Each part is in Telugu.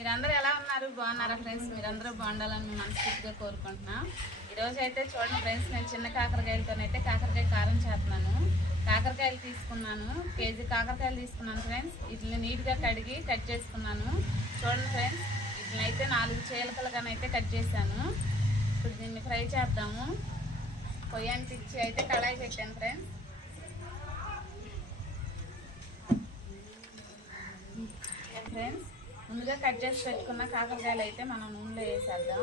మీరందరూ ఎలా ఉన్నారు? బాగున్నారా ఫ్రెండ్స్ మీరందరూ బాగుండాలని మేము మనస్ఫూర్తిగా కోరుకుంటున్నాం. ఈరోజు అయితే చూడండి ఫ్రెండ్స్ నేను చిన్న కాకరకాయలతోనైతే కాకరకాయ కారం చేస్తున్నాను. కాకరకాయలు తీసుకున్నాను. కేజీ కాకరకాయలు తీసుకున్నాను ఫ్రెండ్స్ వీటిని నీట్గా కడిగి కట్ చేసుకున్నాను. చూడండి ఫ్రెండ్స్ వీటిని అయితే నాలుగు చీలకలుగానైతే కట్ చేశాను. ఇప్పుడు దీన్ని ఫ్రై చేద్దాము. పొయ్యి అంటించి అయితే కళాయి పెట్టాను ఫ్రెండ్స్ ఫ్రెండ్స్ ముందుగా కట్ చేసి పెట్టుకున్న కాకరకాయలు అయితే మనం నూనెలో వేసేద్దాం.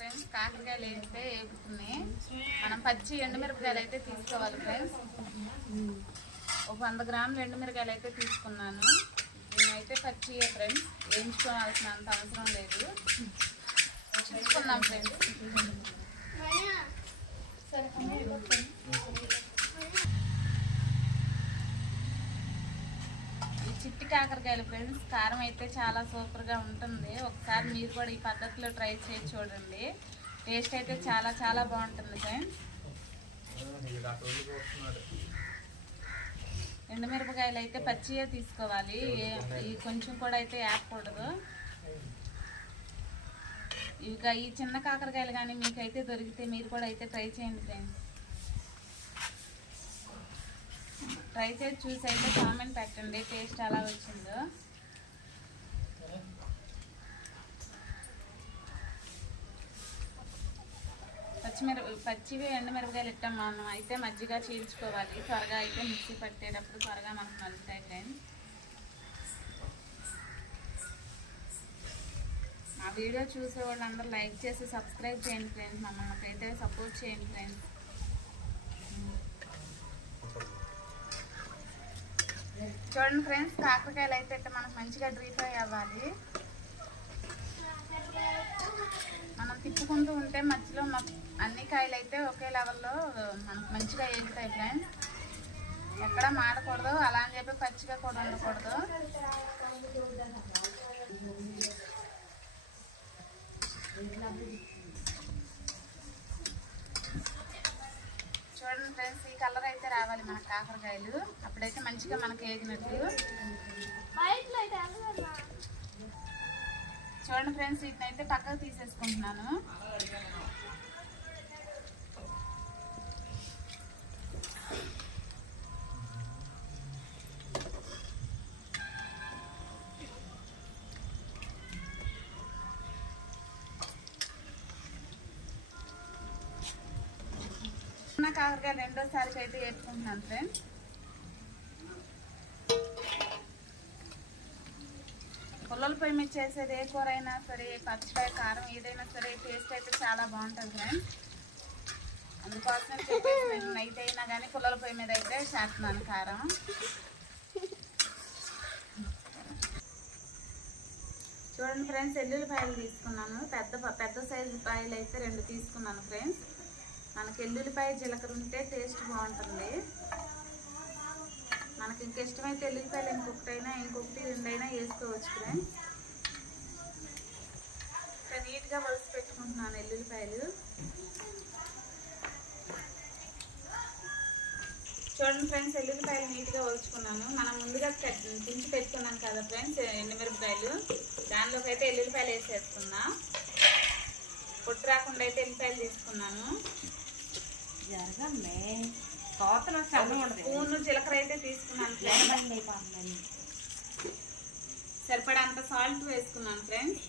ఫ్రెండ్స్ కాకరకాయలు అయితే వేపుతున్నాయి మనం పచ్చి ఎండుమిరపకాయలు అయితే తీసుకోవాలి ఫ్రెండ్స్. ఒక వంద గ్రాములు ఎండుమిరకాయలు అయితే తీసుకున్నాను. నేనైతే పచ్చి ఫ్రెండ్స్. వేయించుకోవాల్సిన అంత అవసరం లేదు. తీసుకుందాం ఫ్రెండ్స్ ఈ చిట్టి కాకరకాయలు ఫ్రెండ్స్ కారం అయితే చాలా సూపర్గా ఉంటుంది. ఒకసారి మీరు కూడా ఈ పద్ధతిలో ట్రై చేసి చూడండి. టేస్ట్ అయితే చాలా చాలా బాగుంటుంది ఫ్రెండ్స్. ఎండుమిరపకాయలు అయితే పచ్చియే తీసుకోవాలి. ఈ కొంచెం కూడా అయితే వేయకూడదు ఇక ఈ చిన్న కాకరకాయలు కానీ మీకైతే దొరికితే మీరు కూడా అయితే ట్రై చేయండి ఫ్రెండ్స్ ట్రై చేసి చూసి అయితే కామెంట్ పెట్టండి టేస్ట్ ఎలా వచ్చిందో. పచ్చిమిర పచ్చివి ఎండుమిరపకాయలు ఇట్టాం మనం. అయితే మజ్జిగ చీల్చుకోవాలి. త్వరగా అయితే మిక్సీ పట్టేటప్పుడు త్వరగా మనకు మలుగుతాయి ఫ్రెండ్స్ ఆ వీడియో చూసే వాళ్ళందరూ లైక్ చేసి సబ్స్క్రైబ్ చేయండి ఫ్రెండ్స్. మమ్మల్ని అయితే సపోర్ట్ చేయండి ఫ్రెండ్స్. చూడండి ఫ్రెండ్స్ కాకరకాయలు అయితే మనకు మంచిగా డ్రీ ఫ్రై అవ్వాలి. మనం తిప్పుకుంటూ ఉంటే మధ్యలో అన్ని కాయలు అయితే ఒకే లెవెల్లో మనకు మంచిగా ఏగుతాయి ఫ్రెండ్స్. ఎక్కడ మాడకూడదు అలా అని చెప్పి పచ్చిగా కూడా ఉండకూడదు. చూడండి ఫ్రెండ్స్ ఈ కలర్ అయితే రావాలి మన కాకరకాయలు. అప్పుడైతే మంచిగా మనకి వేగినట్లు చూడండి ఫ్రెండ్స్ వీటిని అయితే పక్కకు తీసేసుకుంటున్నాను. కాకరకాయ రెండోసారికి అయితే వేసుకుంటున్నాను ఫ్రెండ్స్ పుల్లల పొయ్యి మీద చేసేది ఏ కూర అయినా సరే పచ్చికాయ కారం ఏదైనా సరే టేస్ట్ అయితే చాలా బాగుంటుంది ఫ్రెండ్స్ అందుకోసం చెప్పేసి నేను నైట్ అయినా కానీ పుల్లల పొయ్యి మీద అయితే చేస్తున్నాను కారం. చూడండి ఫ్రెండ్స్ ఎల్లుల్లిపాయలు తీసుకున్నాను. పెద్ద పెద్ద సైజు పాయలు అయితే రెండు తీసుకున్నాను ఫ్రెండ్స్ మనకి ఎల్లుల్లిపాయ జీలకర్ర ఉంటే టేస్ట్ బాగుంటుంది. మనకి ఇంక ఇష్టమైతే ఎల్లుల్లిపాయలు ఇంకొకటైనా ఇంకొకటి రెండైనా వేసుకోవచ్చు ఇక్కడ నీట్గా వలసి పెట్టుకుంటున్నాను ఎల్లుల్లిపాయలు. చూడండి ఫ్రెండ్స్ ఎల్లుల్లిపాయలు నీట్గా వలుచుకున్నాను. మనం ముందుగా పెంచి తుంచి పెట్టుకున్నాం కదా ఫ్రెండ్స్ ఎండుమిరపకాయలు. దానిలోకి అయితే ఎల్లుల్లిపాయలు వేసేసుకున్నాం పొట్టు రాకుండా అయితే ఎల్లిపాయలు తీసుకున్నాను జరగమ్మే కోతలు స్పూన్ జీలకర్ర అయితే తీసుకున్నాను ఫ్రెండ్స్ సరిపడంత సాల్ట్ వేసుకున్నాను ఫ్రెండ్స్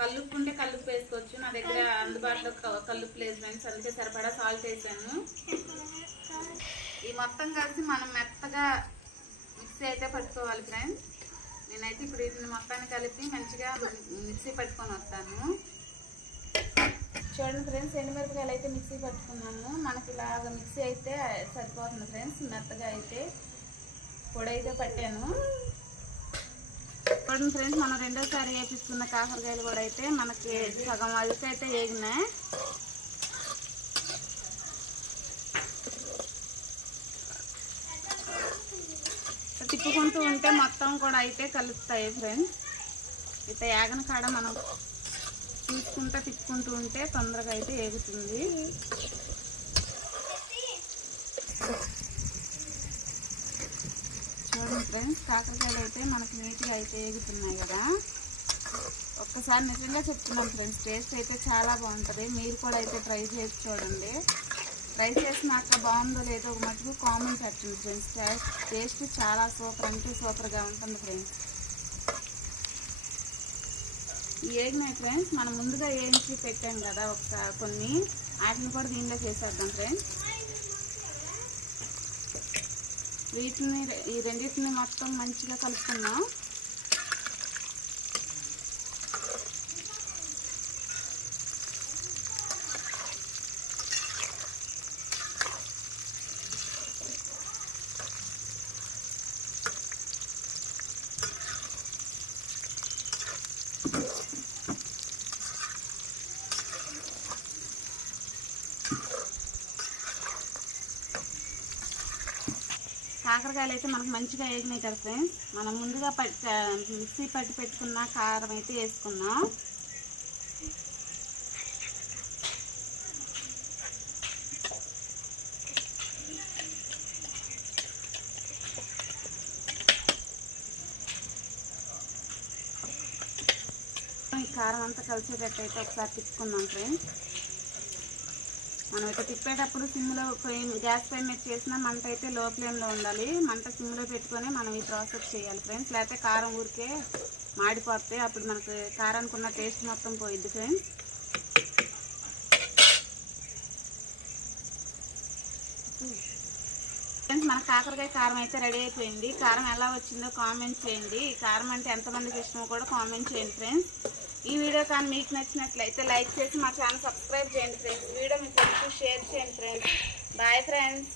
కల్లుప్పు ఉంటే కల్లుప్పు వేసుకోవచ్చు. నా దగ్గర అందుబాటులో కల్లుప్పు లేదు ఫ్రెండ్స్ అందుకే సరిపడా సాల్ట్ వేసాను. ఈ మొత్తం కలిసి మనం మెత్తగా మిక్సీ అయితే పట్టుకోవాలి ఫ్రెండ్స్ నేనైతే ఇప్పుడు వీటిని మొత్తాన్ని కలిపి మంచిగా మిక్సీ పట్టుకొని వస్తాను. చూడండి ఫ్రెండ్స్ ఎండుమిరపకాయలు అయితే మిక్సీ పట్టుకున్నాను. మనకి ఇలాగ మిక్సీ అయితే సరిపోతుంది ఫ్రెండ్స్ మెత్తగా అయితే పొడి అయితే పట్టాను. చూడండి ఫ్రెండ్స్ మనం రెండోసారి వేపిస్తున్న కాకరకాయలు కూడా అయితే మనకి సగం అదుపు అయితే వేగినాయి. తిప్పుకుంటూ ఉంటే మొత్తం కూడా అయితే కలుస్తాయి ఫ్రెండ్స్. అయితే యాగన కాడ మనం చూసుకుంటా తిప్పుకుంటూ ఉంటే తొందరగా అయితే ఏగుతుంది. చూడండి ఫ్రెండ్స్ కాకరకాయలు అయితే మనకు నీట్గా అయితే ఏగుతున్నాయి కదా. ఒక్కసారి నిజంగా చెప్తున్నాం ఫ్రెండ్స్ టేస్ట్ అయితే చాలా బాగుంటుంది. మీరు కూడా అయితే ట్రై చేసి చూడండి. ట్రై చేసినాక బాగుందో లేదో ఒక మటుకు కామెంట్ పెట్టండి ఫ్రెండ్స్ టేస్ట్ చాలా సూపర్ అంటే సూపర్గా ఉంటుంది ఫ్రెండ్స్ ఏగినాయి ఫ్రెండ్స్ మనం ముందుగా వేయించి పెట్టాం కదా ఒక కొన్ని. వాటిని కూడా దీనిలో చేసేద్దాం ఫ్రెండ్స్ వీటిని ఈ రెండింటిని మొత్తం మంచిగా కలుపుకుందాం. కాకరకాయలు అయితే మనకు మంచిగా వేగినాయి కదా ఫ్రెండ్స్ మనం ముందుగా పట్టి మిక్సీ పట్టి పెట్టుకున్న కారం అయితే వేసుకున్నాం ఈ కారం అంతా కలిసేటట్టు అయితే ఒకసారి తిప్పుకుందాం ఫ్రెండ్స్ మనం ఇట్లా తిప్పేటప్పుడు సిమ్లో ఫ్లేమ్ గ్యాస్ ఫ్లేమ్ మీద చేసిన మంట అయితే లో ఫ్లేమ్లో ఉండాలి? మంట సిమ్లో పెట్టుకొని మనం ఈ ప్రాసెస్ చేయాలి ఫ్రెండ్స్. లేకపోతే కారం ఊరికే మాడిపోతే అప్పుడు మనకు కారానికి ఉన్న టేస్ట్ మొత్తం పోయిద్ది ఫ్రెండ్స్. ఫ్రెండ్స్ మన కాకరకాయ కారం అయితే రెడీ అయిపోయింది. కారం ఎలా వచ్చిందో కామెంట్ చేయండి. కారం అంటే ఎంతమందికి ఇష్టమో కూడా కామెంట్ చేయండి ఫ్రెండ్స్. ఈ వీడియో కానీ మీకు నచ్చినట్లయితే లైక్ చేసి మా ఛానల్ సబ్స్క్రైబ్ చేయండి ఫ్రెండ్స్. వీడియో మీ ఫ్రెండ్స్ షేర్ చేయండి ఫ్రెండ్స్. Bye friends